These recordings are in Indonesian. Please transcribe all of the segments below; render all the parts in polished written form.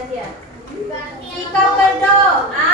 gantian. Jika berdoa,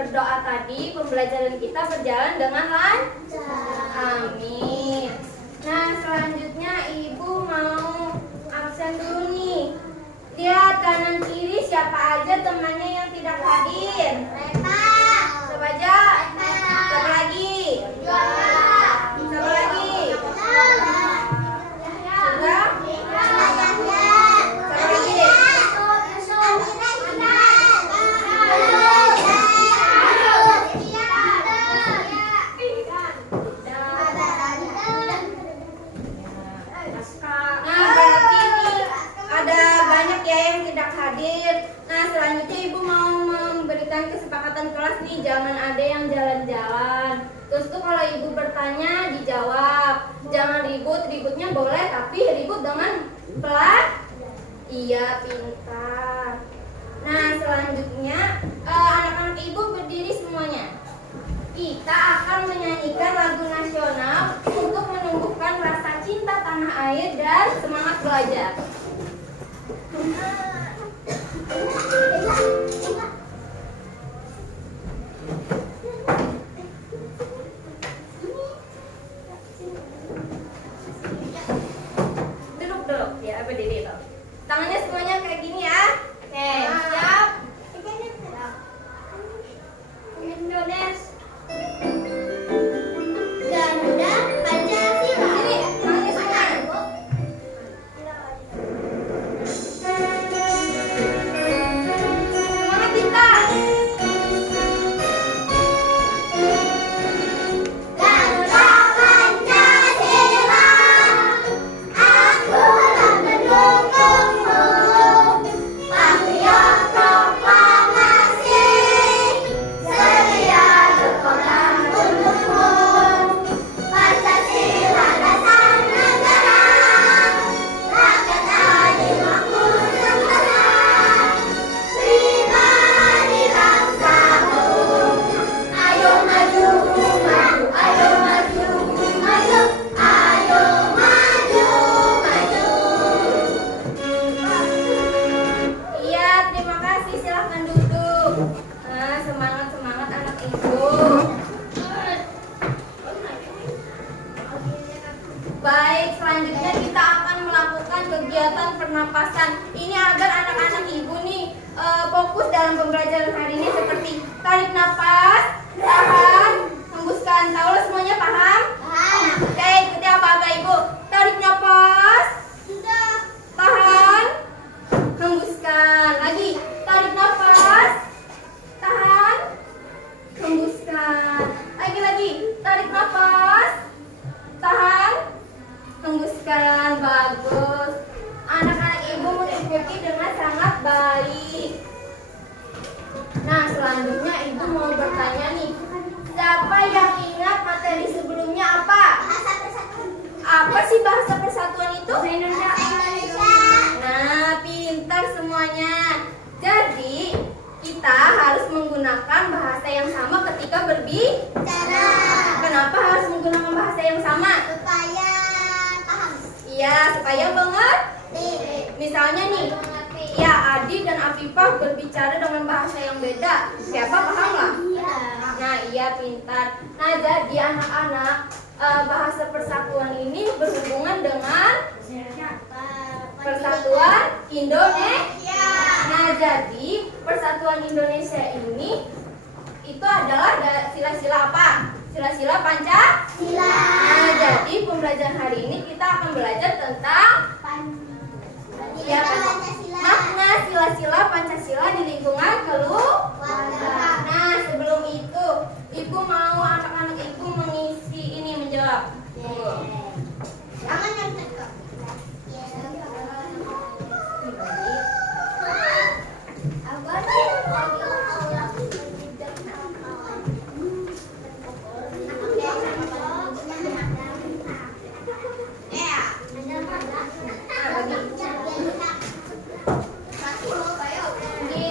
berdoa tadi pembelajaran kita berjalan dengan lancar. Amin. Nah, selanjutnya Ibu mau absen dulu nih. Lihat kanan kiri siapa aja temannya yang tidak hadir. Reva. Siapa aja? Siapa lagi? Siapa lagi? Sudah? Siapa lagi deh? Nah, selanjutnya Ibu mau memberikan kesepakatan kelas nih, jangan ada yang jalan-jalan. Terus tuh kalau Ibu bertanya dijawab, jangan ributnya boleh tapi ribut dengan pelan. Iya, pintar. Nah, selanjutnya anak-anak Ibu berdiri semuanya. Kita akan menyanyikan lagu nasional untuk menumbuhkan rasa cinta tanah air dan semangat belajar. Duduk ya, berdiri tuh. Tangannya semuanya kayak gini ya. Oke, siap. Indonesia. Garuda Pancasila. Sini, tangannya semuanya. Baik, selanjutnya kita akan melakukan kegiatan pernapasan. Ini agar anak-anak ibu nih fokus dalam pembelajaran hari ini, seperti tarik napas, tahan, hembuskan. Tahu semuanya paham? Paham. Oke, ikuti apa ibu. Tarik napas, Sudah. tahan, hembuskan. Lagi, tarik napas, tahan, hembuskan. Lagi, tarik napas, tahan, hembuskan. Bagus. Anak-anak ibu mengikuti dengan sangat baik. Nah, selanjutnya ibu mau bertanya nih, siapa yang ingat materi sebelumnya apa? Bahasa persatuan. Apa sih bahasa persatuan itu? Bahasa Indonesia. Nah, pintar semuanya. Jadi, kita harus menggunakan bahasa yang sama ketika berbicara. Kenapa harus menggunakan bahasa yang sama? Supaya paham. Iya, supaya mengerti. Misalnya nih, ya Adi dan Afifah berbicara dengan bahasa yang beda. Siapa paham nggak? Iya. Nah, iya pintar. Nah, jadi anak-anak, bahasa persatuan ini berhubungan dengan Persatuan Indonesia. Nah, jadi Persatuan Indonesia ini itu adalah sila-sila apa? Sila-sila Pancasila. Nah, jadi pembelajaran hari ini kita akan belajar tentang ya, makna sila-sila Pancasila di lingkungan keluarga. Nah, sebelum itu, ibu mau anak-anak ibu mengisi ini, menjawab. Jangan yang dekat.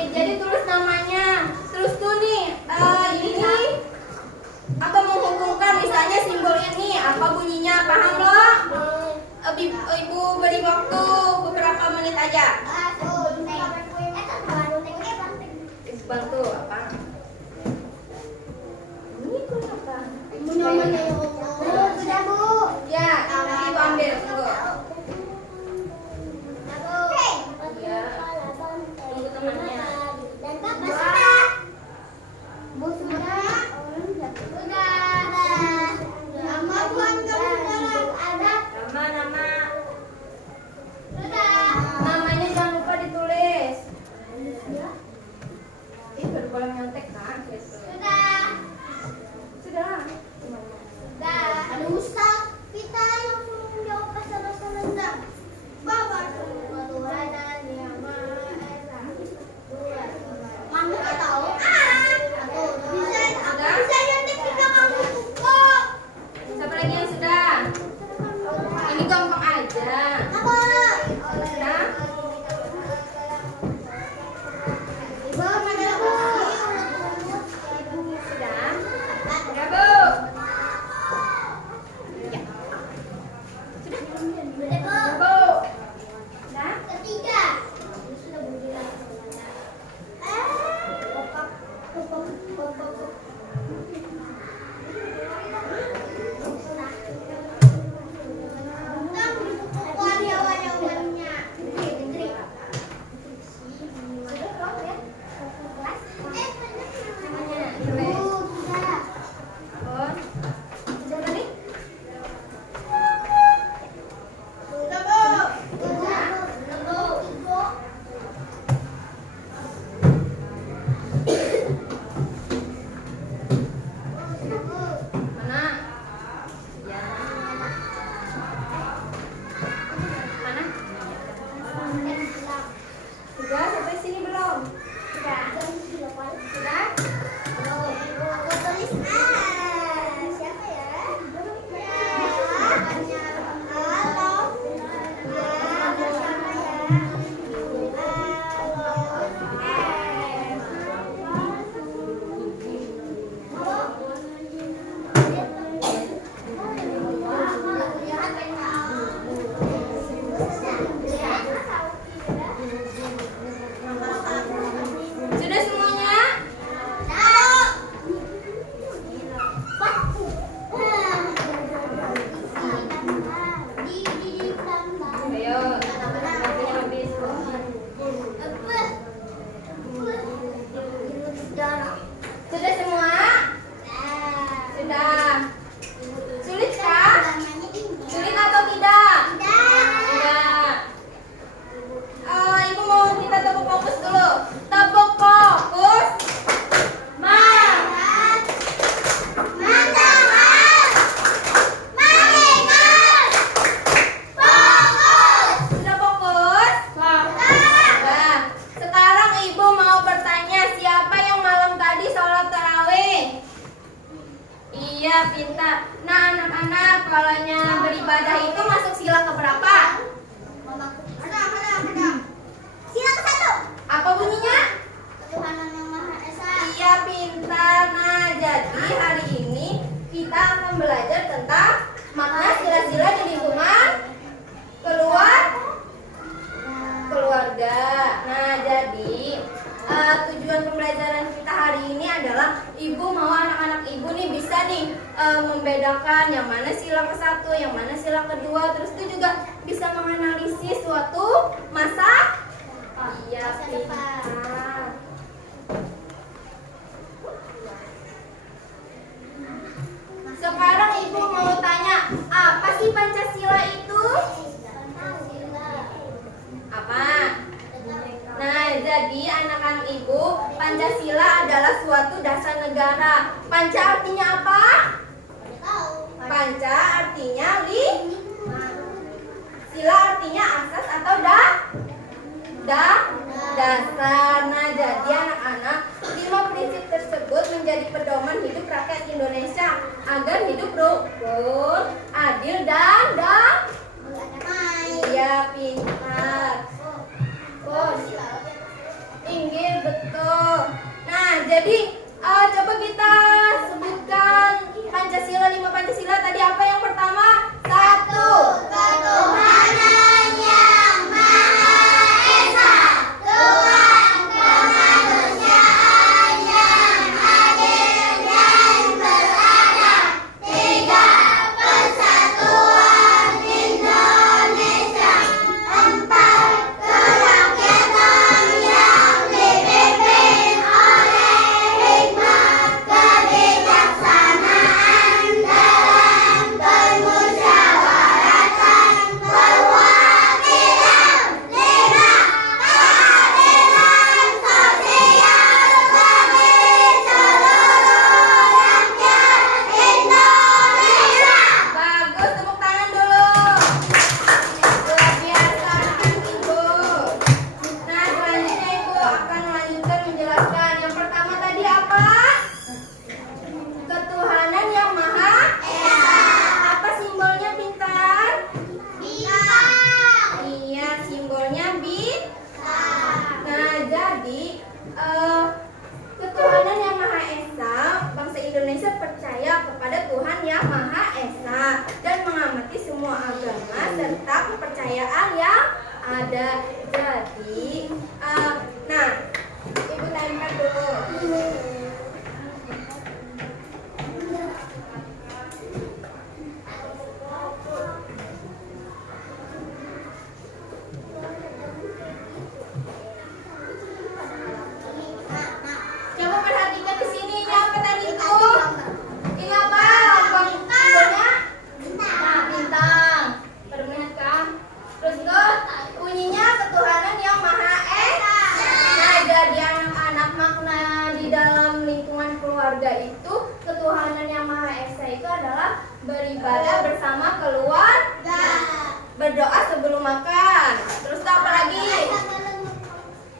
Jadi tulis namanya. Terus tuh nih, ini apa menghubungkan misalnya simbol ini, apa bunyinya, paham loh? Ibu beri waktu beberapa menit aja. Bantu apa? Ini tuh apa? Sudah, Bu. Ya, ibu ambil tunggu. Ya, tunggu temannya. Dan Papa sudah. Bu sudah. Sudah. Nama buat kamu sekarang ada. Nama. Sudah. Namanya jangan lupa ditulis. Baru boleh nyontek kan? Gitu. Sudah. Sudah. Iya, pintar. Nah, anak-anak, kalaunya beribadah itu masuk sila keberapa? Sila ke-1. Apa bunyinya? Ketuhanan yang Maha Esa. Iya, pintar. Nah, jadi hari ini kita akan belajar tentang makna sila-sila di lingkungan keluarga. Nah, jadi tujuan pembelajaran kita hari ini adalah ibu mau anak-anak ibu nih bisa nih membedakan yang mana sila ke-1, yang mana sila kedua, terus itu juga bisa menganalisis suatu masa. Iya, pintar. Sekarang ibu mau tanya, apa sih Pancasila itu? Apa? Nah, jadi anak-anak ibu, Pancasila adalah suatu dasar negara. Panca artinya apa? Panca artinya sila artinya asas atau dasar. Nah, jadi anak-anak, 5 prinsip tersebut menjadi pedoman hidup rakyat Indonesia agar hidup rukun, adil dan iya, pintar. Inggil, betul. Nah, jadi coba kita sebutkan Pancasila, 5 Pancasila tadi. Apa yang pertama? 1. Ketuhanan yang Maha Esa. Tuhan kemanusiaan yang adil dan beradab. 3. Persatuan Indonesia. 4. Kerakyatan yang dipimpin oleh hikmat kebijaksanaan dalam permusyawaratan perwakilan. 5. Keadilan sosial bagi seluruh rakyat Indonesia. Bagus, tepuk tangan dulu. Luar biasa anak ibu. Nah, selanjutnya ibu akan melanjutkan menjelaskan. Yang pertama tadi apa? Ketuhanan yang Maha Esa. Apa simbolnya, pintar? Iya, simbolnya bintang. Nah, jadi ketuhanan yang Maha Esa, bangsa Indonesia percaya kepada Tuhan yang Maha Esa dan mengamati semua agama serta kepercayaan yang ada. Jadi, nah, ibu tempel dulu. Coba perhatikan di sini, ini apa tadi itu? Ini apa? Lambang simbolnya? Nah, bintang. Perlihatkan. Terus itu bunyinya ketuhanan yang Maha Esa. Nah, jadi anak-anak, makna di dalam lingkungan keluarga itu ketuhanan yang Maha Esa itu adalah beribadah bersama keluarga, berdoa sebelum makan. Terus itu apa lagi?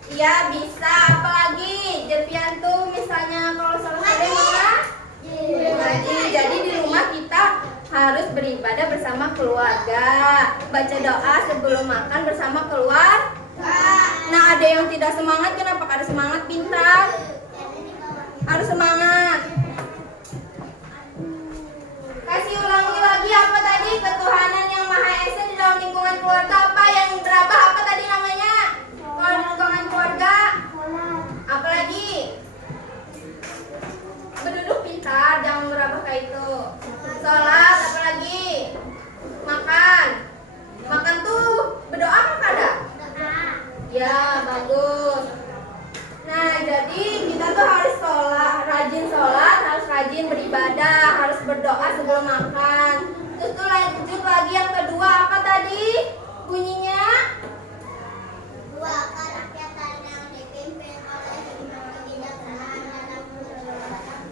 Iya, bisa. Apa lagi? Jepiantu misalnya kalau salah ada mana? Ngaji. Jadi di rumah kita harus beribadah bersama keluarga, baca doa sebelum makan bersama keluarga. Nah, ada yang tidak semangat, kenapa ada semangat, pintar? Harus semangat. Kasih ulangi lagi, apa tadi? Ketuhanan yang Maha Esa di dalam lingkungan keluarga. Apa yang berapa? Apa tadi namanya? Kalau di lingkungan keluarga, apa lagi? Berduduk, pintar, jangan merabah kayak itu. Sholat, apa lagi? Makan. Makan tuh berdoa apa ada? Ya, bagus. Nah, jadi kita tuh harus sholat, harus rajin beribadah, harus berdoa sebelum makan. Terus tuh lanjut lagi yang kedua, apa tadi bunyinya? 2. Kerakyatan yang dipimpin oleh hikmat kebijaksanaan dalam permusyawaratan.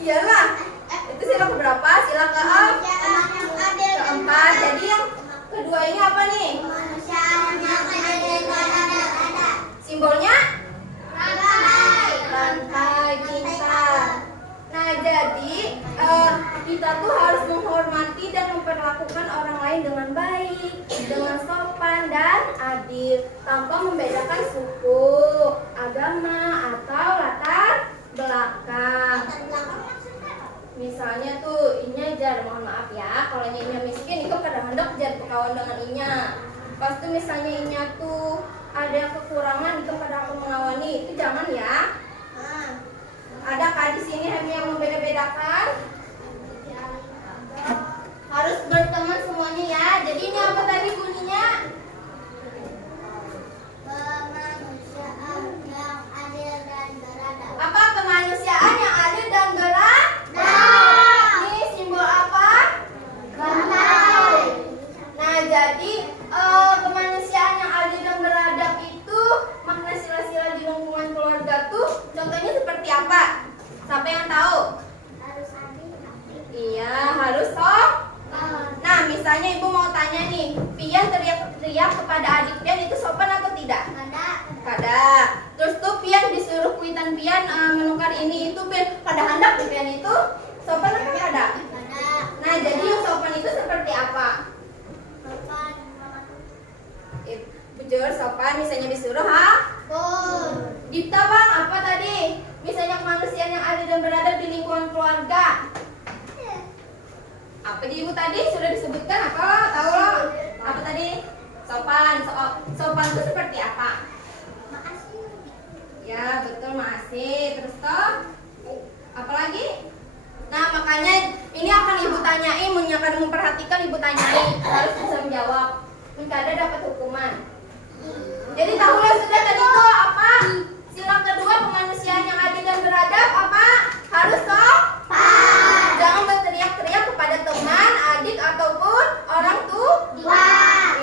Iyalah, itu sila keberapa? Sila keempat. Jadi yang kedua ini apa nih? Kemanusiaan yang adil dan beradab. Simbolnya? Rantai. Rantai, pintar. Nah, jadi kita tuh harus menghormati dan memperlakukan orang lain dengan baik, dengan sopan dan adil, tanpa membedakan suku, agama, atau latar belakang. Misalnya tuh Inya jar, mohon maaf ya, kalau Inya miskin itu kadang-kadang jar berkawan dengan Inya. Pas tuh misalnya Inya tuh ada kekurangan itu pada aku mengawani, itu jangan ya. Ada kah di sini yang membeda-bedakan? Harus berteman semuanya ya. Jadi ini apa tadi bunyinya? Kemanusiaan yang adil dan beradab. Apa kemanusiaan yang adil dan beradab? Ini simbol apa? Damai. Nah, jadi kemanusiaan yang adil dan beradab itu makna sila-sila di lingkungan keluarga tuh contohnya seperti apa? Siapa yang tahu? Harus adil. Iya, harus sopan. Nah, misalnya ibu mau tanya nih, Pian teriak-teriak kepada adik Pian itu sopan atau tidak? Kada. Terus tuh Pian disuruh kuitan Pian menukar ini itu Pian kada hendak Pian itu sopan atau kada? Nah, jadi yang sopan itu seperti apa? Bujur sopan misalnya disuruh Dipta bang, apa tadi? Misalnya kemanusiaan yang adil dan beradab di lingkungan keluarga. Apa di ibu tadi sudah disebutkan apa? Tahu lo? Apa tadi? Sopan. Sopan itu seperti apa? Makasih. Ya betul, makasih. Terus toh? Apa lagi? Nah makanya ini akan ibu tanyai, akan memperhatikan ibu tanyai, harus bisa menjawab. Kada dapat hukuman. Jadi tahulah sudah tadi itu apa? Sila kedua kemanusiaan yang adil dan beradab apa? Harus sopan. Jangan berteriak-teriak kepada teman, adik ataupun orang tua.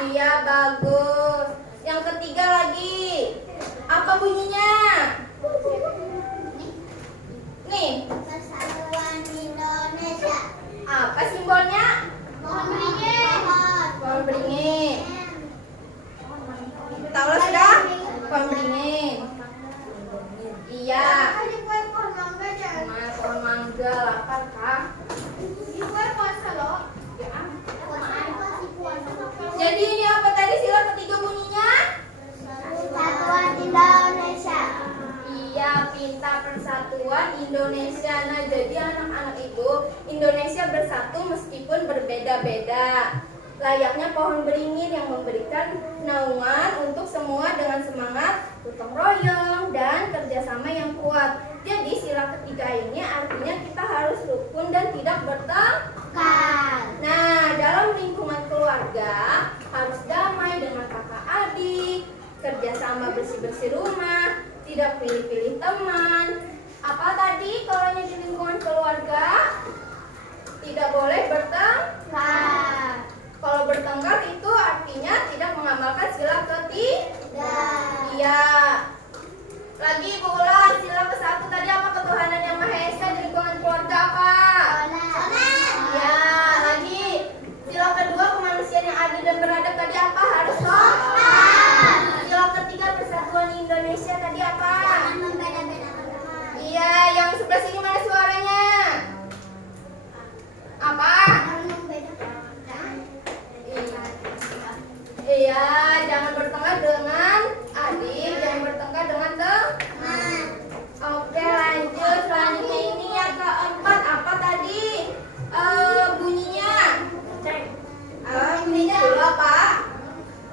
Iya bagus. Yang ketiga lagi, apa bunyinya? Nih. Persatuan Indonesia. Apa simbolnya? Pohon beringin. Pohon beringin. Tahulah sudah? Pohon beringin. Iya. Pohon mangga jangan. Nah, pohon mangga lapar kah? Jadi ini apa tadi sila ketiga bunyinya? Persatuan Indonesia. Iya, pinta persatuan Indonesia. Nah, jadi anak-anak ibu, Indonesia bersatu meskipun berbeda-beda. Layaknya pohon beringin yang memberikan naungan untuk semua dengan semangat gotong royong dan kerjasama yang kuat. Jadi sila ketiga ini artinya kita harus rukun dan tidak bertengkar. Nah, dalam lingkungan keluarga harus damai dengan kakak adik, kerjasama bersih-bersih rumah, tidak pilih-pilih teman. Apa tadi kalau di lingkungan keluarga? Tidak boleh bertengkar. Kalau bertengkar itu artinya tidak mengamalkan sila ketiga. Iya. Lagi ibu ulang sila ke-1 tadi apa? Ketuhanan yang Maha Esa di lingkungan keluarga apa? Iya. Lagi sila kedua kemanusiaan yang adil dan beradab tadi apa? Harus sopan. Sila ketiga persatuan Indonesia tadi apa? Jangan membeda-bedakan teman. Iya. Yang sebelah sini mana suaranya? Apa? Jangan membedakan. Iya, jangan bertengkar dengan adik, jangan bertengkar dengan teman. Oke, lanjut. Selanjutnya ini yang keempat apa tadi? Bunyinya? Bunyinya dulu apa?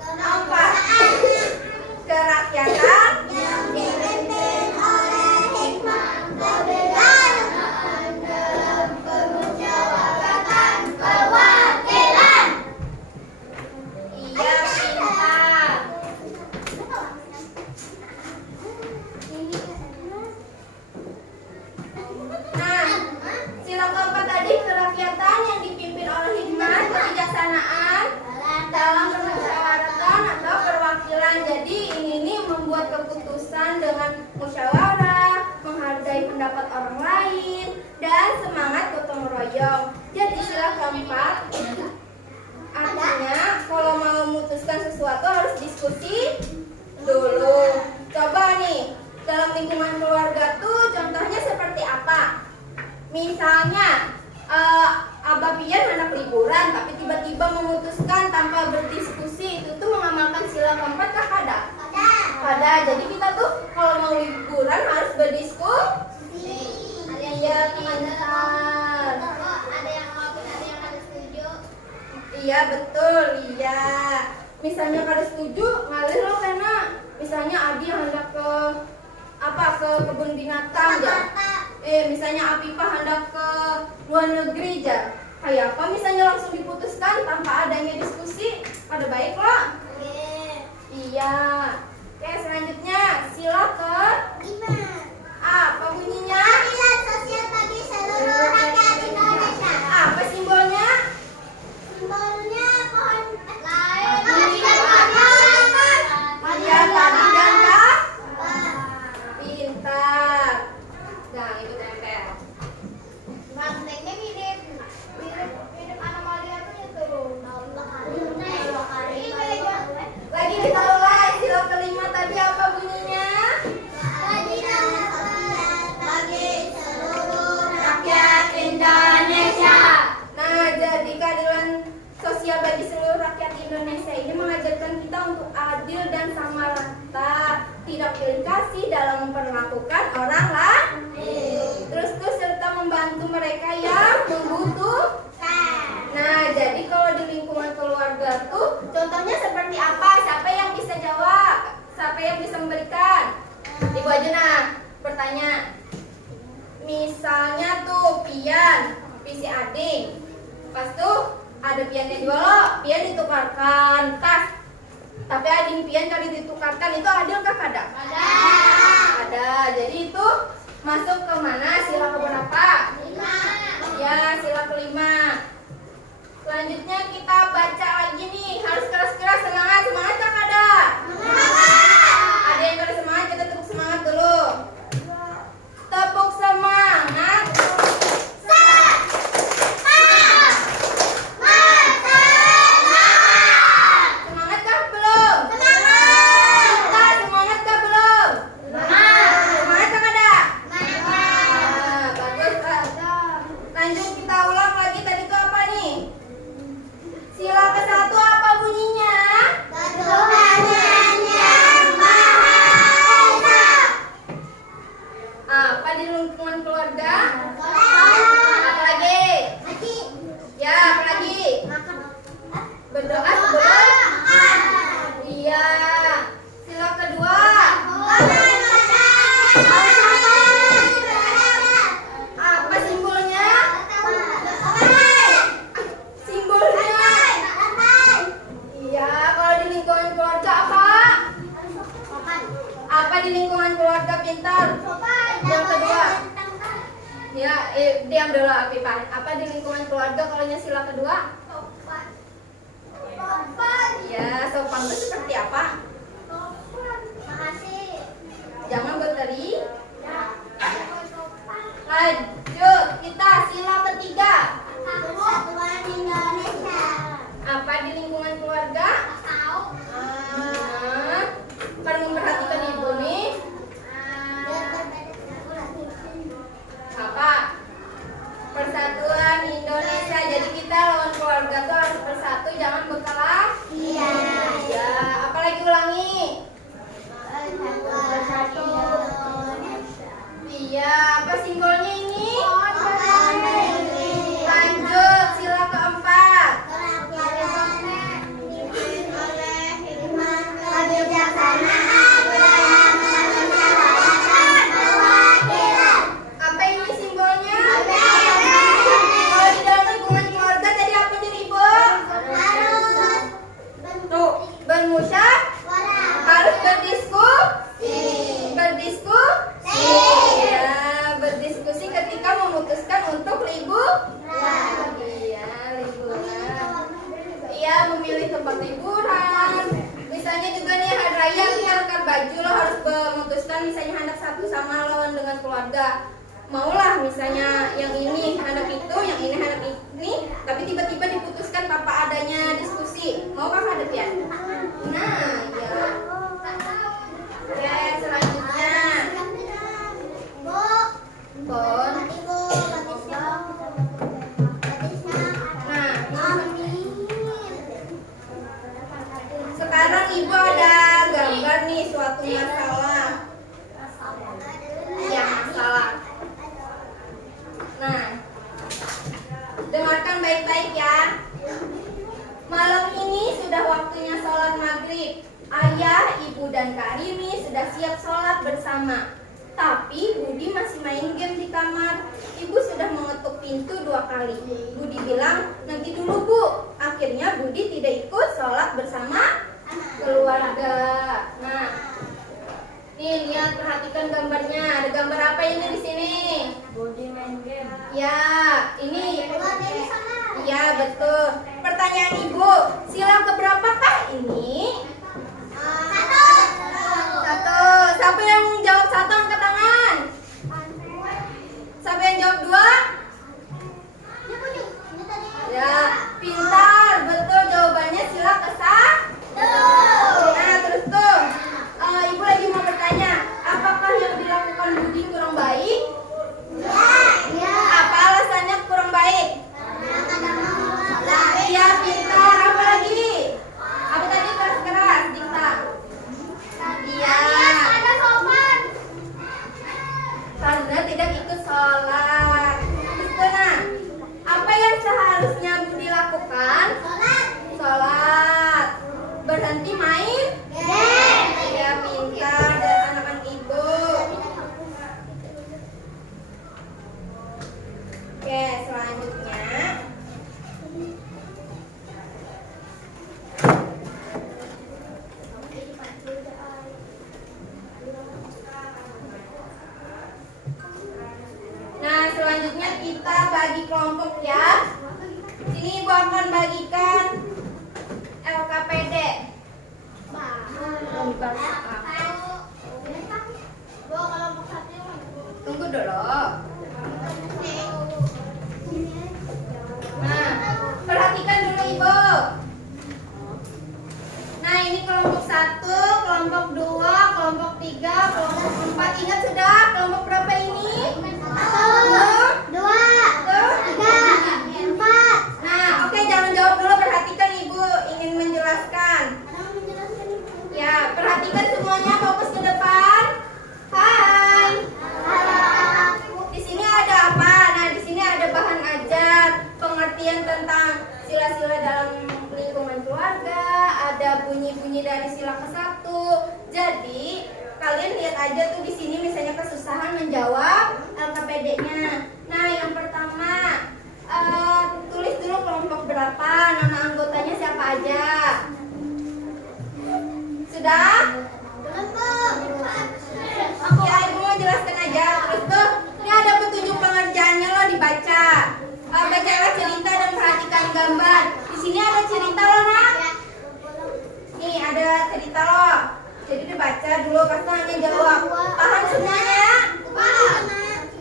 Keempat. Kerakyatan Yang dipimpin oleh hikmah, kebijaksanaan dalam permusyawaratan perwakilan. Iya, pintar. Nah, sila keempat tadi kerakyatan yang dipimpin oleh hikmah, kebijaksanaan dalam permusyawaratan atau perwakilan. Jadi ini membuat keputusan dengan musyawarah, menghargai pendapat orang lain, dan semangat gotong royong. Jadi sila keempat artinya kalau mau memutuskan sesuatu harus diskusi dulu. Coba nih, dalam lingkungan keluarga tuh contohnya seperti apa? Misalnya keempat kakak ada? Ada. Ada. Jadi kita tuh kalau mau liburan harus berdiskusi. Iya, pintar. Ada yang ngelakuin, ada yang ada setuju. Iya betul, iya. Misalnya kada setuju, ngalir lo karena misalnya Adi hendak ke ke kebun binatang ya. Misalnya Apipah hendak ke luar negeri ya. Kayak apa misalnya langsung diputuskan tanpa adanya diskusi, pada baik lo. Iya. Oke, selanjutnya sila ke 5. apa bunyinya? Keadilan sosial bagi seluruh rakyat Indonesia. Apa simbolnya? Simbolnya pohon Iya, tadi dan kak. Pintar. Nah, ibu tempel. Bantengnya mirip anomali apa itu? Lagi kita ulang sila kelima tadi apa bunyinya? Keadilan sosial bagi seluruh Rakyat Indonesia. Nah, jadi keadilan sosial bagi seluruh rakyat Indonesia ini mengajarkan kita untuk adil dan sama rata, tidak pilih kasih dalam memperlakukan orang lain. Terus serta membantu mereka yang membutuhkan. Nah, jadi kalau di lingkungan keluarga tuh contohnya seperti apa? Siapa yang bisa jawab? Siapa yang bisa memberikan? Ibu aja nah, bertanya. Misalnya tuh pian, si ading. Pas tuh ada piannya dua lo, pian ditukarkan tas. Tapi ading pian kali ditukarkan itu adil kah kada? Ada. Jadi itu masuk ke mana? Sila ke berapa? 5. Ya, sila kelima. Selanjutnya kita baca lagi nih. Harus keras-keras, semangat kah kada? Ada yang kada semangat, kita tepuk semangat dulu. Tepuk semangat. Semangat kah belum? Kita semangat kah belum? Semangat kah kada? Bagus Kak. Lanjut kita ulang lagi tadi itu apa nih? Sila ke-1 apa bunyinya? Ketuhanan yang Maha Esa. Apa di lingkungan keluarga? Sholat. Apa lagi? Haji. Ya, apa lagi? Makan. Berdoa sebelum? Iya. Sila kedua. Apa simbolnya? Simbolnya? Iya, kalau di lingkungan keluarga apa? Apa di lingkungan keluarga pintar? Yang kedua. Ya, diam dulu Apipah. Apa di lingkungan keluarga kalau sila kedua? Ya, sopan itu seperti apa? Jangan berteri. Lanjut, kita sila ketiga. Persatuan Indonesia. Apa di lingkungan keluarga? Kan memperhatikan ibu nih. Apa? Persatuan Indonesia. Jadi kita lawan keluarga tuh harus bersatu, jangan berkalah. Iya. Ya, apalagi ulangi. Iya, apa simbolnya ini? Lanjut, sila keempat. Apa ini simbolnya? Kalau di dalam lingkungan keluarga tadi apa jadi ibu? Tuh, bermusyawarah, harus berdiskusi. Ya, berdiskusi ketika memutuskan untuk liburan. Iya, liburan. Iya, memilih tempat liburan. Misalnya juga nih hari raya kita tukar baju, lo harus memutuskan misalnya hendak satu sama lawan dengan keluarga. Maulah misalnya yang ini hendak itu, yang ini hendak ini, tapi tiba-tiba diputuskan tanpa adanya diskusi. Mau kah ada pian? Nah, ya. Oke, selanjutnya. Bon. Nah, sekarang ibu ada baik-baik ya. Malam ini sudah waktunya sholat maghrib. Ayah, ibu, dan Kak Rimi sudah siap sholat bersama. Tapi Budi masih main game di kamar. Ibu sudah mengetuk pintu 2 kali. Budi bilang, nanti dulu Bu. Akhirnya Budi tidak ikut sholat bersama keluarga. Nah, nih lihat, perhatikan gambarnya. Ada gambar apa ini di sini? Budi main game. Ya, ini. Dari sana. Ya, betul. Pertanyaan Ibu, sila keberapakah ini? Satu. Siapa yang jawab 1 angkat tangan? Siapa yang jawab 2? Ya, pintar. Betul jawabannya sila ke-1. Nah, terus tuh. Ibu lagi mau bertanya, apakah yang dilakukan Budi kurang baik? Apa alasannya kurang baik? Iya, pintar. Apa lagi? Apa tadi keras-keras? Dikta. Iya. Karena tidak ikut sholat. Terus tuh, nah, apa yang seharusnya Budi lakukan? Sholat. Berhenti main? Ya, pintar dan anak-anak ibu. Oke, selanjutnya. Nah, selanjutnya kita bagi kelompok ya. Sini Ibu akan bagikan LKPD. Tunggu dulu. Nah, perhatikan dulu Ibu. Nah, ini kelompok 1, kelompok 2, kelompok 3, kelompok 4. Ingat sudah kelompok berapa ini? 1, 2, 3, 4. Nah, oke, jangan jawab dulu, perhatikan Ibu ingin menjelaskan. Ya, perhatikan semuanya, fokus ke depan. Hai. Di sini ada apa? Nah, di sini ada bahan ajar, pengertian tentang sila-sila dalam lingkungan keluarga, ada bunyi-bunyi dari sila ke-1. Jadi, kalian lihat aja tuh di sini misalnya kesusahan menjawab LKPD-nya. Nah, yang pertama, tulis dulu kelompok berapa, nama anggotanya siapa aja. Sudah? Ya, Ibu mau jelaskan aja. Terus tuh, ini ada petunjuk pengerjaannya loh, dibaca. Bacalah cerita dan perhatikan gambar. Di sini ada cerita loh, Nak. Nih, ada cerita loh. Jadi dibaca dulu, pas hanya jawab. Paham semuanya?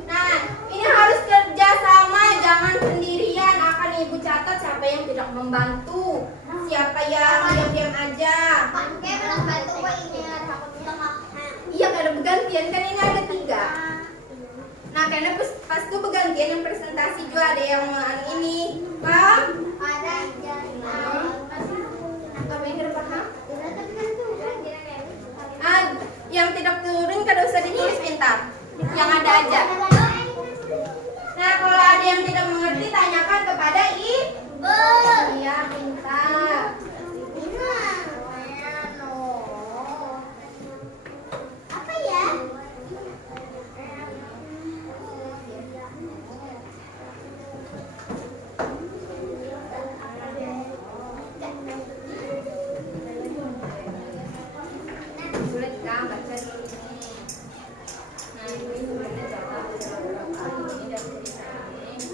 Nah, ini harus kerja sama, jangan sendirian. Akan Ibu catat siapa yang tidak membantu, siapa yang diam-diam aja. Iya, karena bergantian kan ini ada 3. Nah, karena pas itu bergantian yang presentasi juga ada yang ini. Paham? Apa yang tidak paham? Yang tidak turun kada usah ditulis, pintar. Yang ada aja. Nah, kalau ada yang tidak mengerti tanyakan kepada Ibu. Iya, pintar. Apa ya? Sulit kan baca dulu ini. Nah, ini sebenarnya catat beberapa ini dari cerita ini.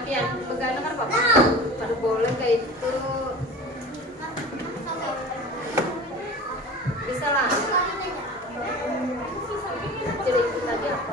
Pian, begana kan papa. Pada boleh kayak itu. Bisa lah. Jadi itu tadi apa?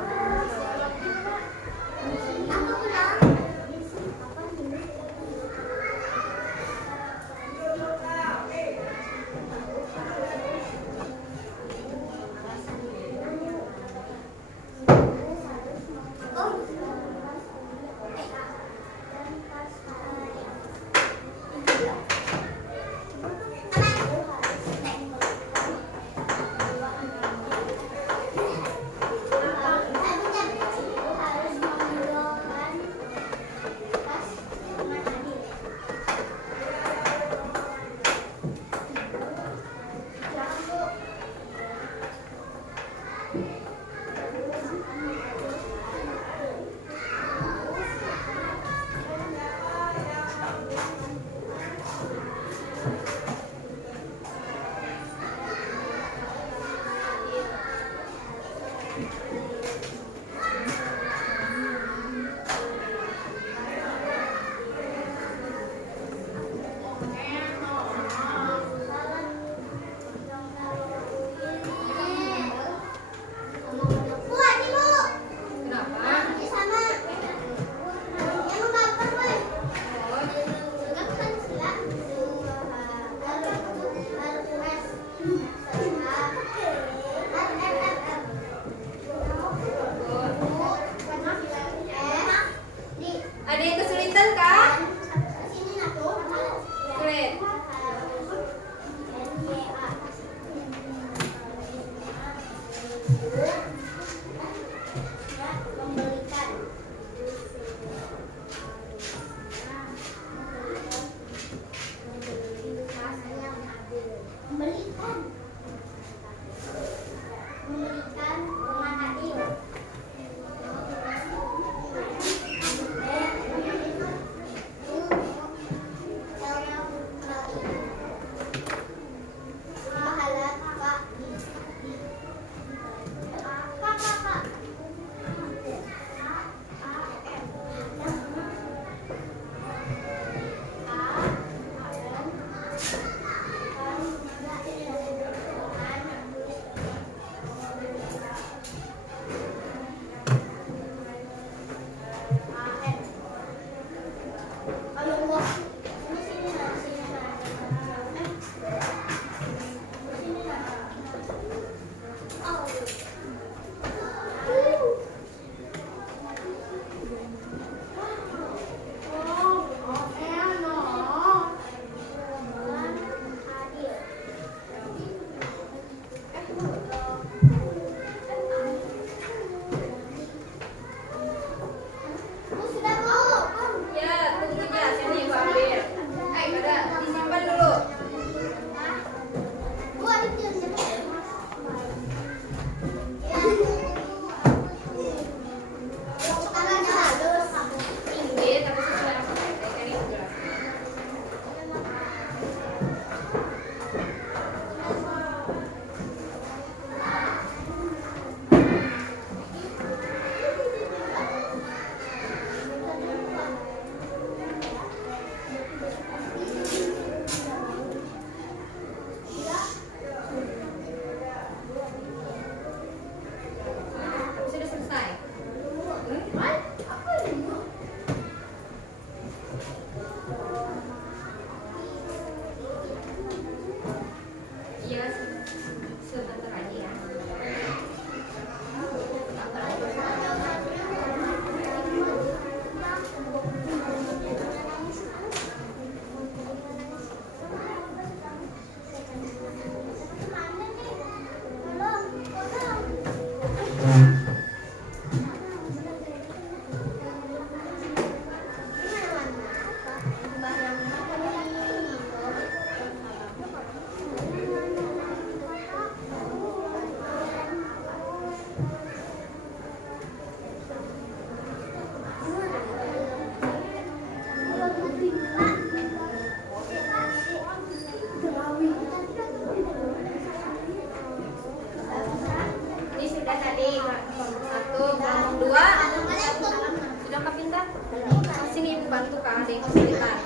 bantu Kak, ada yang kesulitan.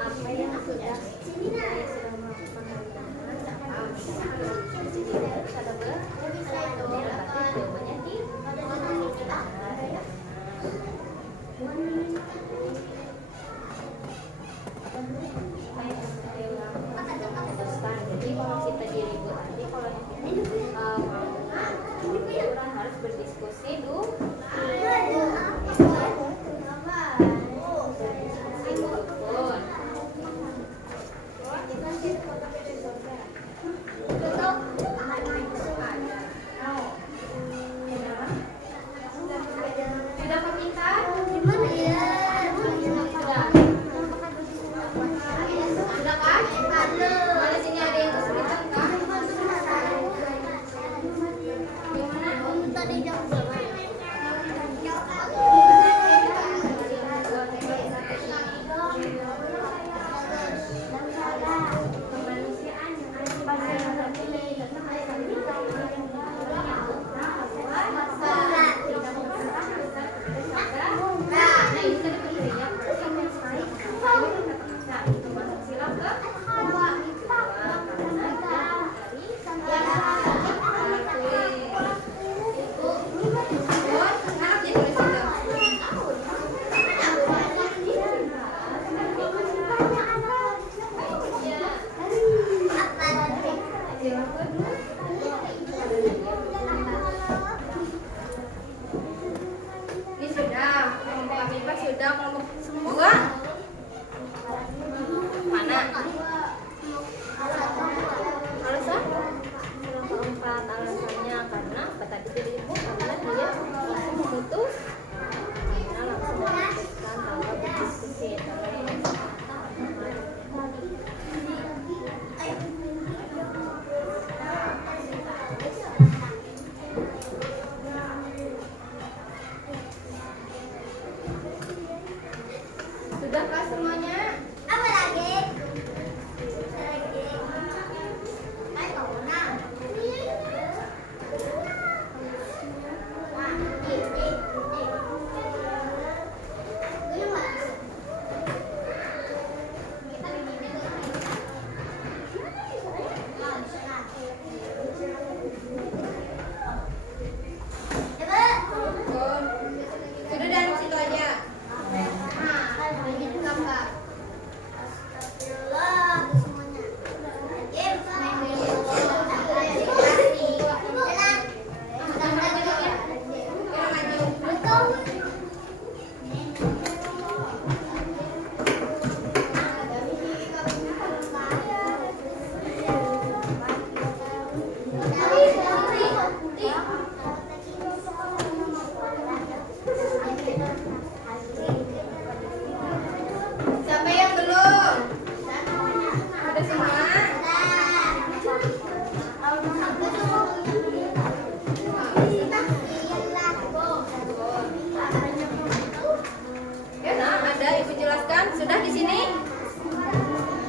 Apa yang sudah melakukan ada berarti jawabannya di jadi kalau kita diribut nanti kalau kita harus berdiskusi dulu. Sudahkah semuanya? Apa lagi? Sudah dalam situ aja. Siapa yang belum? Udah semua? Ya, nah, ada Ibu jelaskan. Sudah di sini?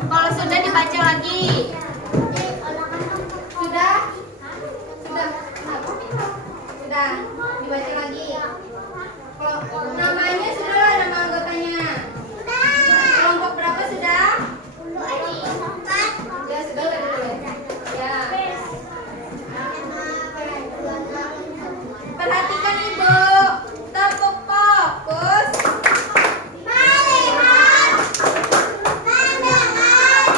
Kalau sudah dibaca lagi. Sudah? Sudah? Sudah dibaca lagi. Kalau namanya sudah lah, nama anggotanya. Kelompok berapa sudah? Ya sudah lah dulu. Ya. Perhatikan Ibu. Tepuk fokus. Melihat pandangan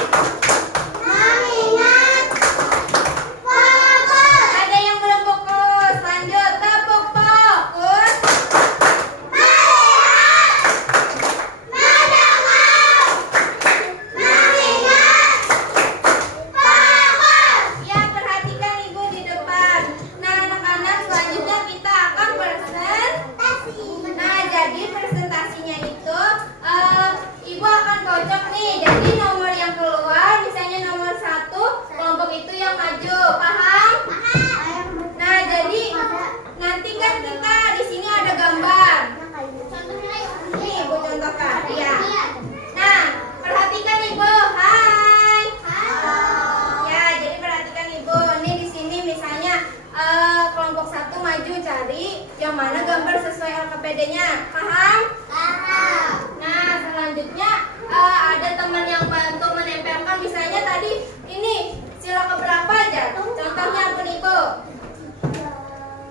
ABCD-nya. Paham? Paham. Nah, selanjutnya ada teman yang bantu menempelkan. Misalnya tadi ini sila keberapa aja? Contohnya apa nih, Bu?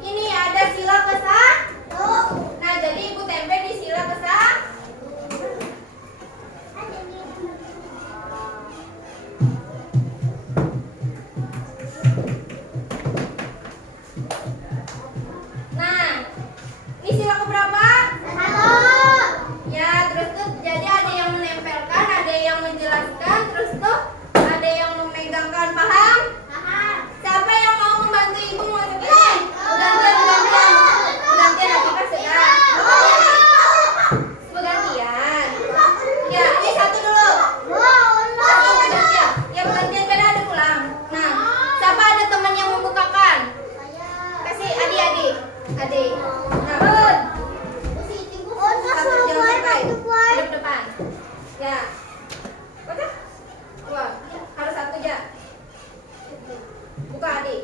Ini ada sila ke-1. Nah, jadi Ibu tempel di sila ke-1. Nah, ini sila keberapa? Ya, terus tuh jadi ada yang menempelkan, ada yang menjelaskan, terus tuh ada yang memegangkan. Paham? Siapa yang mau membantu Ibu masukin? Gantian Atika sudah. Bergantian. Ya, ini satu dulu. Satu bergantian. Ya, bergantian karena ada pulang. Nah, siapa ada teman yang membukakan? Kasih adik. Nah, Bun. Satu jangan sampai. Hadap depan. Ya. Baca. Wah, harus satu aja. Buka adik.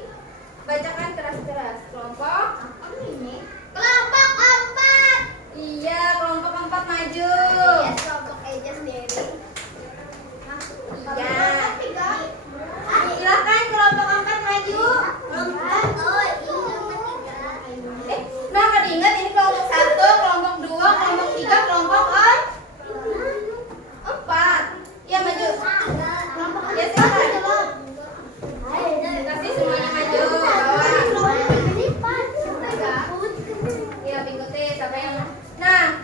Bacakan keras-keras. Kelompok. Kelompok 4. Iya, kelompok 4 maju. Kelompok Eja sendiri. Iya. Silakan kelompok 4 maju. Nah, kada ingat ini kelompok 1, kelompok 2, kelompok 3, kelompok 4. Iya, maju. Ya, silakan. Kasih semuanya maju. Bawa. Iya, ikuti siapa yang. Nah,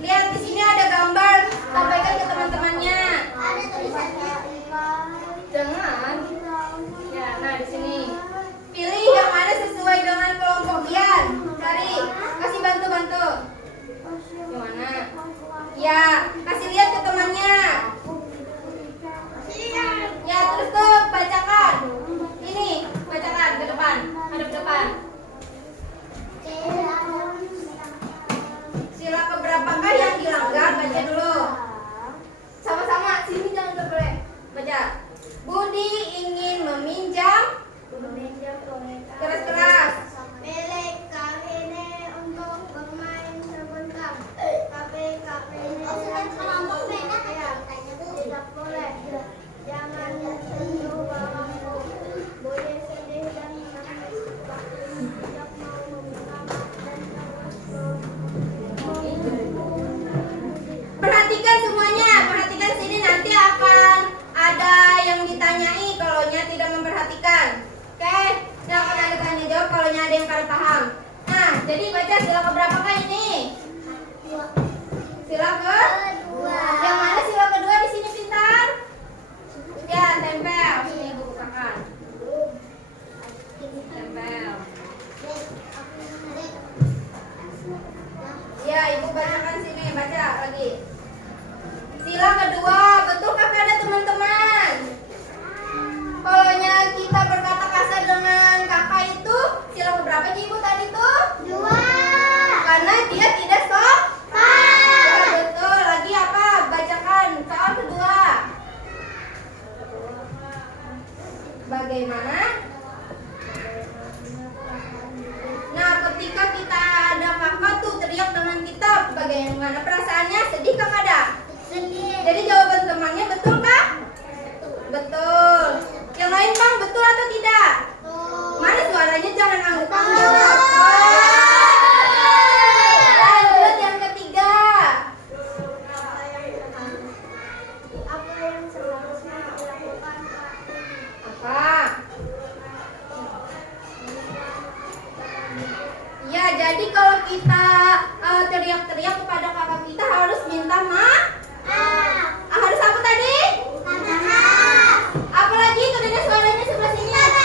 lihat di sini ada gambar. Sampaikan ke teman-temannya. Jangan. Ya, nah di sini. Pilih yang mana sesuai dengan kelompok Dian. Cari. Kasih bantu-bantu. Yang mana? Ya, kasih lihat ke temannya. Ya, terus tuh bacakan. Ini, bacakan ke depan. Hadap depan. Sila keberapakah yang dilanggar? Baca dulu. Sama-sama, sini jangan terbelah. Baca. Budi ingin meminjam. Keras-keras. Milik kami untuk bermain sebentar. Tapi kami tidak boleh. Jangan sentuh barangku. Boleh sedih dan menangis. Tidak mau meminta maaf dan Perhatikan semuanya, perhatikan sini nanti akan ada yang ditanyai kalau tidak memperhatikan. Oke, tidak akan ada tanya jawab kalau ada yang kada paham. Nah, jadi baca sila keberapakah ini? Sila ke? Yang mana sila kedua di sini pintar? Ya, tempel. Sini Ibu bukakan. Tempel. Ya, Ibu bacakan sini, baca lagi. Sila kedua, betulkah ada teman-teman? Kalau kita berkata kasar dengan kakak itu, sila keberapa sih Ibu tadi tuh? 2. Karena dia tidak sopan. Ya, betul. Lagi apa? Bacakan soal kedua. Bagaimana? Nah, ketika kita ada kakak tuh teriak dengan kita, bagaimana perasaannya? Sedih kah ada? Jadi jawaban temannya betul kah? Betul. Yang lain Bang, betul atau tidak? Mana suaranya jangan angguk-angguk. Lanjut yang ketiga. Apa yang seharusnya dilakukan saat ini? Apa? Ya, jadi kalau kita teriak-teriak kepada kakak kita harus minta maaf. Harus apa tadi? Apalagi kedengar suaranya sebelah sini.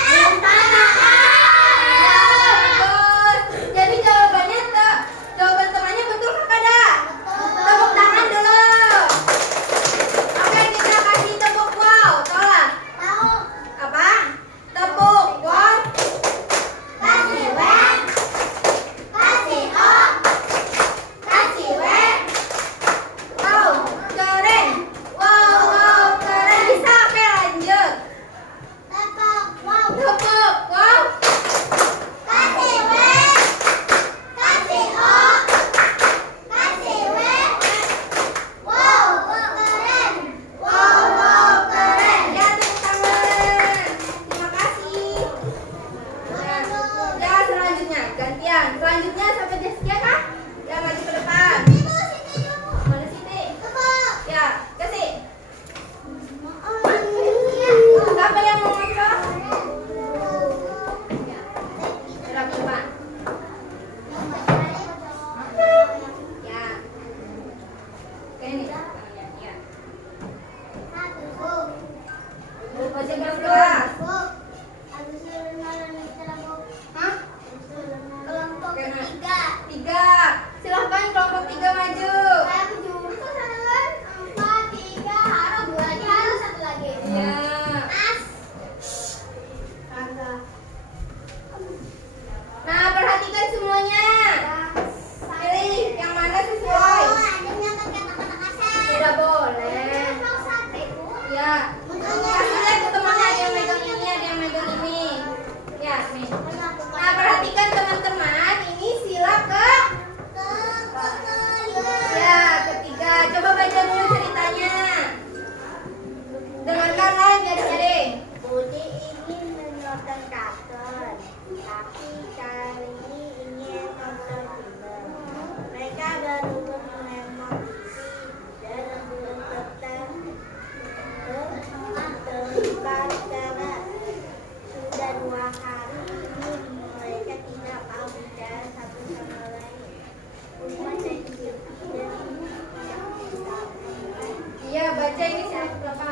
baca ini sila keberapa?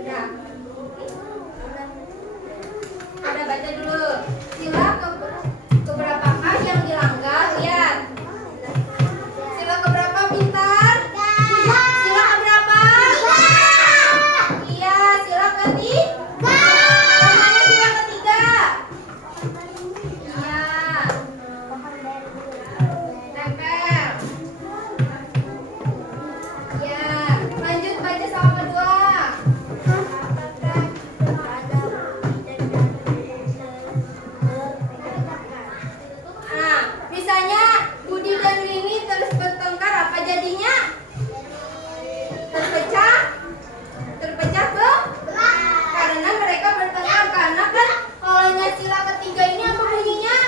Udah. Udah baca dulu. Sila keberapakah yang dilanggar? Lihat. Sila keberapa pintar? Sila keberapa? Iya, sila ketiga. Mana sila ketiga? Iya. Tempel. Ya, lanjut baca sama kedua. Nah, misalnya Budi dan Rini terus bertengkar, apa jadinya? Terpecah? Terpecah ke? Karena mereka bertengkar. Karena kan kalau sila ketiga ini apa bunyinya?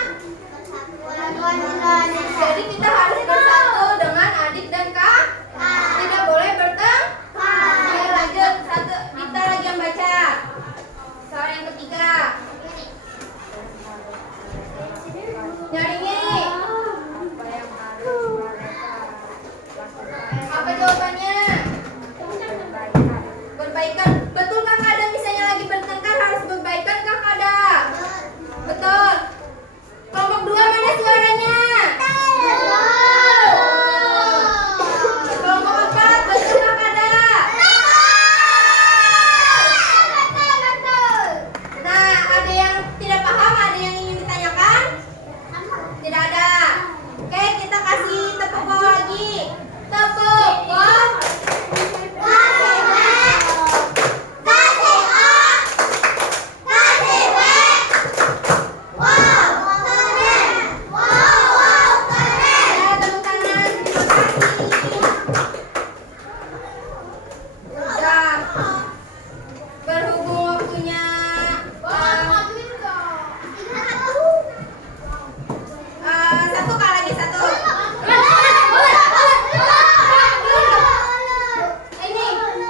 Jadi kita harus bersatu dengan adik dan kak. Tidak boleh bertengkar. Ya, lanjut. Satu, kita lagi yang baca. Soal yang ketiga. Nyarinya nih. Apa jawabannya? Berbaikan. Betul kakak ada misalnya lagi bertengkar harus berbaikan kakak ada. Betul. Kelompok 2 mana suaranya? Kelompok 4 betul kakak ada. Nah, ada yang tidak paham, ada yang ingin ditanyakan? Tidak ada. Oke, kita kasih tepuk bawah lagi. Tepuk bawah. Ya, tepuk tangan. Terima kasih. Udah. Berhubung waktunya satu kali lagi satu. Ini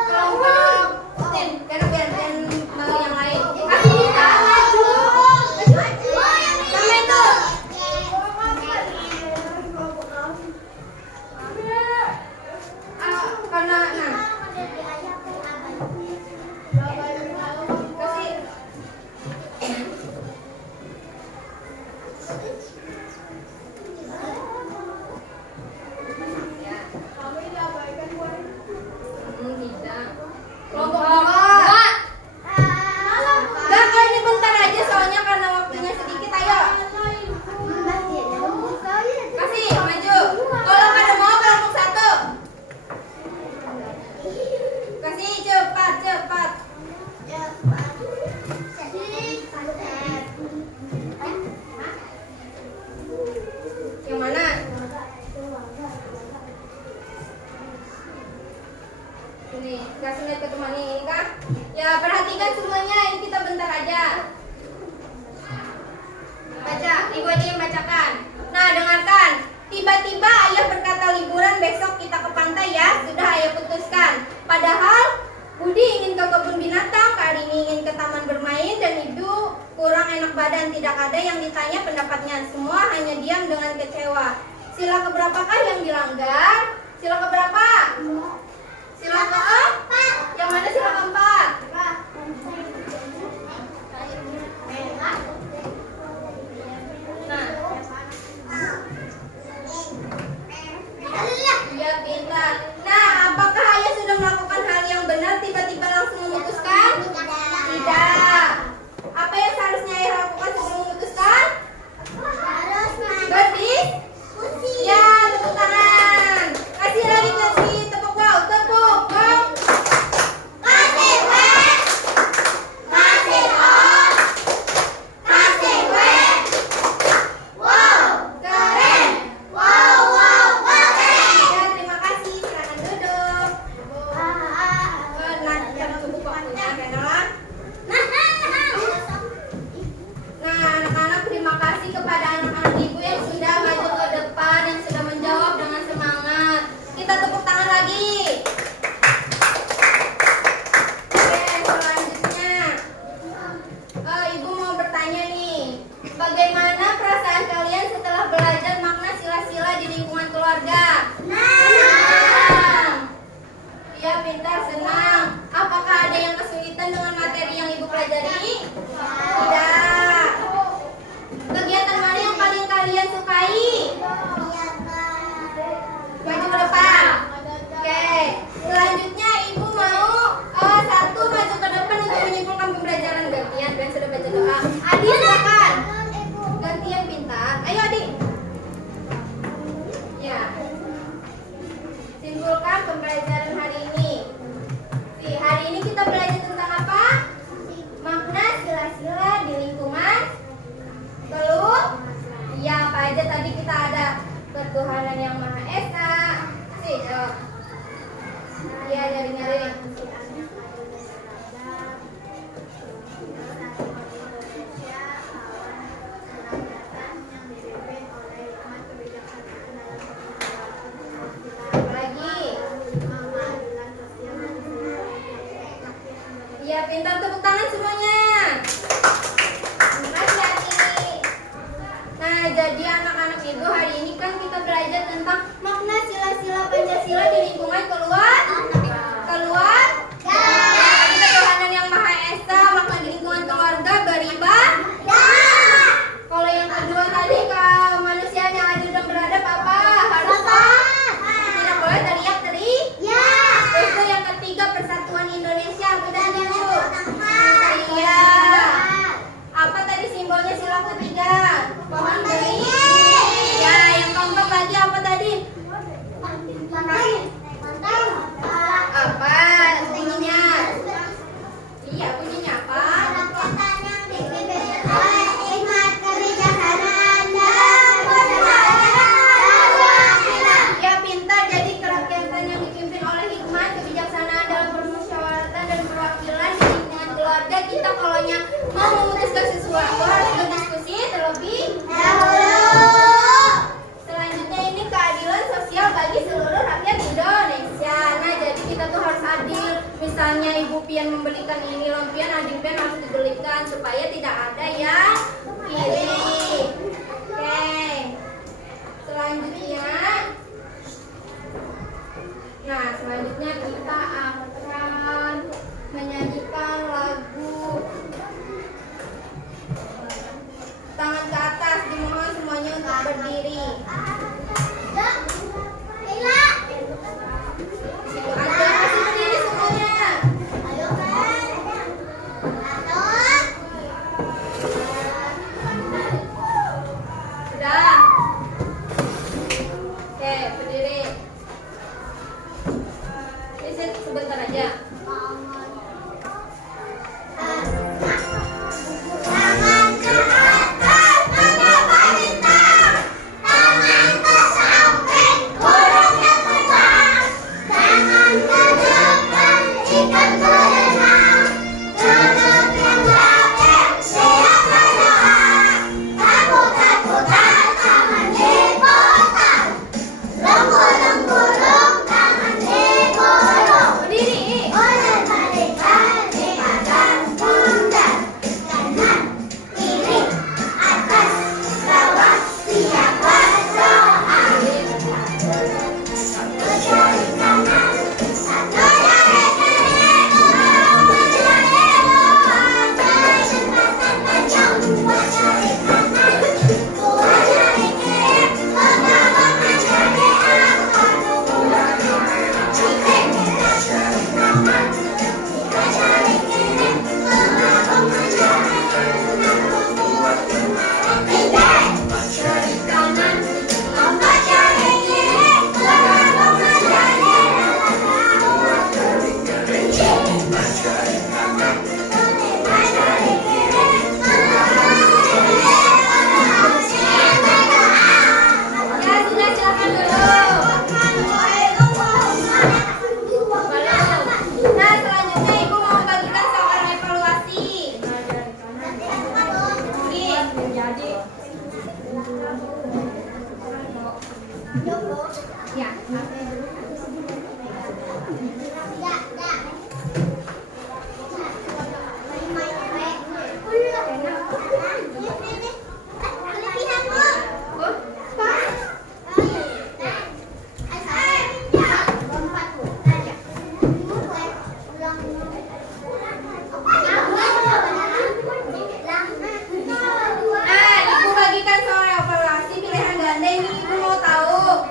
kelompok Utin, karena biar yang lain. Kasih tangan dulu. Sama itu. Karena kasih. Tidak. Kelompok 2. Gak, kalau ini bentar aja soalnya karena waktunya sedikit. Ayo. Kasih, maju. Kalau kada mau kelompok 1. Kasih cepat, cepat. Yang mana? Ini, kasih lihat ke teman ini kah? Ya, perhatikan semuanya, ini kita bentar aja. Baca, ibu aja yang bacakan. Nah, dengarkan. Tiba-tiba ayah berkata liburan besok kita ke pantai ya. Sudah ayah putuskan. Padahal Budi ingin ke kebun binatang, Kak Rini ingin ke taman bermain, dan ibu kurang enak badan. Tidak ada yang ditanya pendapatnya. Semua hanya diam dengan kecewa. Sila keberapakah yang dilanggar? Sila keberapa? Sila keempat. Yang mana sila keempat? Nah, iya pintar. Nah, apakah ayah sudah melakukan hal yang benar tiba-tiba langsung memutuskan? Tidak. Apa yang seharusnya ayah lakukan sebelum memutuskan? Berdiskusi. Ya, tepuk tangan. Kasih lagi kasih tepuk wow. Iya, dari ngeri. Iya, pintar, tepuk tangan semuanya. Terima kasih, Ati. Nah, jadi anak-anak ibu, hari ini kan kita belajar tentang makna sila-sila Pancasila di lingkungan keluarga. Ketuhanan yang Maha Esa, makna di lingkungan keluarga beribadah. Kalau yang kedua tadi, kemanusiaan yang adil dan beradab apa? Harus tidak boleh teriak. Terus tuh yang ketiga, persatuan Indonesia. Apa tadi, Bu? Iya. Apa tadi simbolnya sila ketiga? Pohon beringin. Ya, yang keempat lagi apa tadi? Apa bunyinya? Iya, bunyinya apa? Ya, pintar. Jadi kerakyatan yang dipimpin oleh hikmat, kebijaksanaan dalam permusyawaratan dan perwakilan di lingkungan keluarga. Kita kalau mau memutuskan sesuatu harus berdiskusi terlebih dahulu. Selanjutnya ini keadilan sosial bagi seluruh rakyat Indonesia. Nah, jadi kita tuh harus adil. Misalnya Ibu Pian membelikan ini lampion, adik Pian harus dibelikan supaya tidak ada yang iri. Oke. Selanjutnya kita akan menyanyikan lagu Tangan ke Atas. Dimohon semuanya untuk berdiri. Situ aja, masih berdiri semuanya. Sudah. Oke, berdiri. Visit sebentar aja.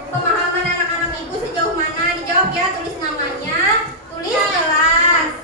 Pemahaman anak-anak ibu sejauh mana? Dijawab ya, tulis namanya, tulis kelas.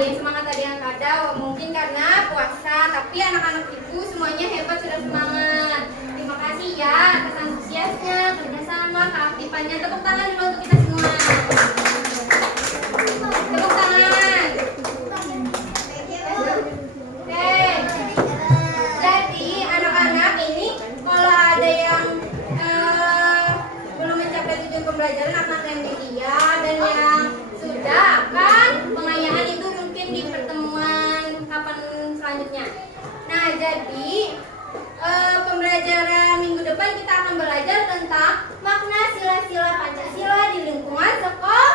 ada yang semangat, ada yang kada. Mungkin karena puasa, tapi anak-anak ibu semuanya hebat, sudah semangat. Terima kasih ya atas antusiasnya, kerjasama, keaktifannya. Tepuk tangan dulu untuk kita semua. Tepuk tangan. Oke. Jadi anak-anak ini kalau ada yang belum mencapai tujuan pembelajaran akan remedial, dan yang sudah akan pengayaan itu mungkin di pertemuan kapan selanjutnya. Nah, jadi pembelajaran minggu depan kita akan belajar tentang makna sila-sila Pancasila di lingkungan sekolah.